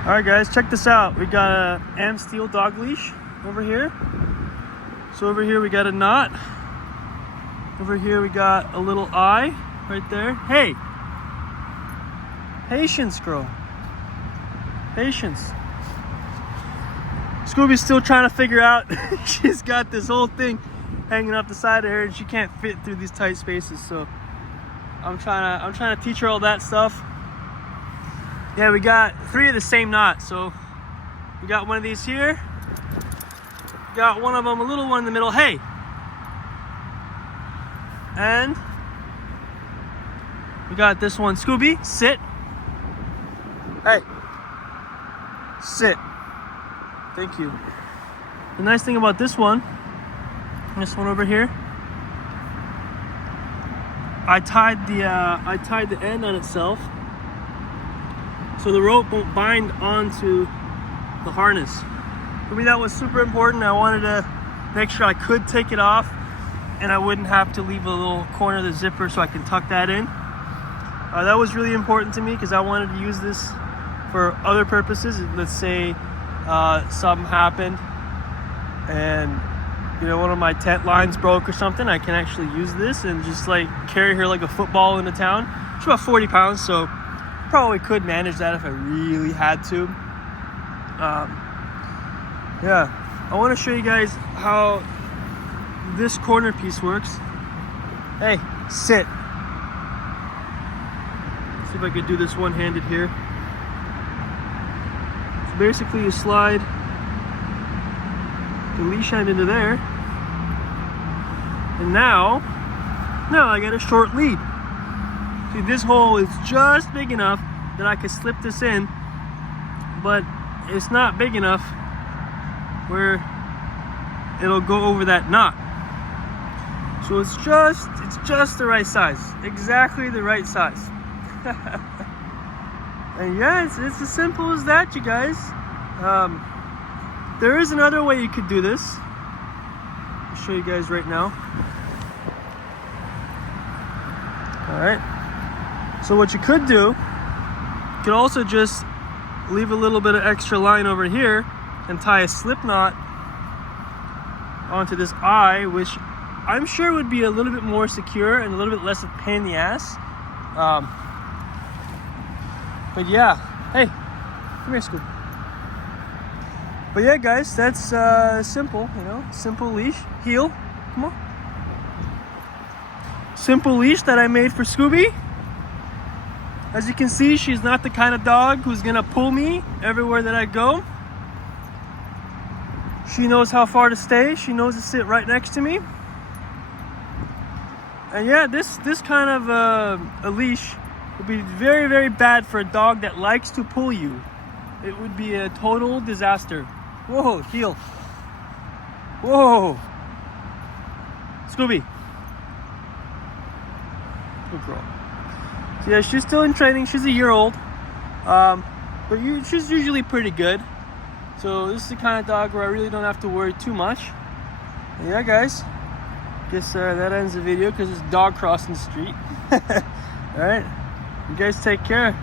Alright guys, check this out. We got a AmSteel dog leash over here. So over here we got a knot. Over here we got a little eye right there. Hey! Patience, girl. Patience. Scooby's still trying to figure out. She's got this whole thing hanging off the side of her and she can't fit through these tight spaces. So I'm trying to teach her all that stuff. Yeah, we got 3 of the same knot. So we got one of these here. Got one of them, a little one in the middle. Hey! And we got this one. Scooby, sit. Hey. Sit. Thank you. The nice thing about this one over here, I tied the end on itself, so the rope won't bind onto the harness. For me, that was super important. I wanted to make sure I could take it off and I wouldn't have to leave a little corner of the zipper so I can tuck that in. That was really important to me because I wanted to use this for other purposes. Let's say something happened and one of my tent lines broke or something, I can actually use this and just like carry her like a football into town. She's about 40 pounds, so probably could manage that if I really had to. Yeah, I want to show you guys how this corner piece works. Hey, sit. Let's see if I could do this one-handed here. So basically you slide the leash end into there, and now I got a short lead. See, this hole is just big enough that I could slip this in, but it's not big enough where it'll go over that knot. So it's just the right size, exactly the right size. And yeah, it's as simple as that, you guys. There is another way you could do this. I'll show you guys right now. Alright. So what you could do, you could also just leave a little bit of extra line over here and tie a slip knot onto this eye, which I'm sure would be a little bit more secure and a little bit less of a pain in the ass. But yeah, hey, come here, Scooby. But yeah, guys, that's simple, simple leash. Heel, come on. Simple leash that I made for Scooby. As you can see, she's not the kind of dog who's gonna pull me everywhere that I go. She knows how far to stay. She knows to sit right next to me. And yeah, this kind of a leash would be very, very bad for a dog that likes to pull you. It would be a total disaster. Whoa, heel. Whoa. Scooby. Good girl. So yeah, she's still in training. She's a year old. But she's usually pretty good. So this is the kind of dog where I really don't have to worry too much. And yeah, guys. Guess that ends the video because it's dog crossing the street. Alright. You guys take care.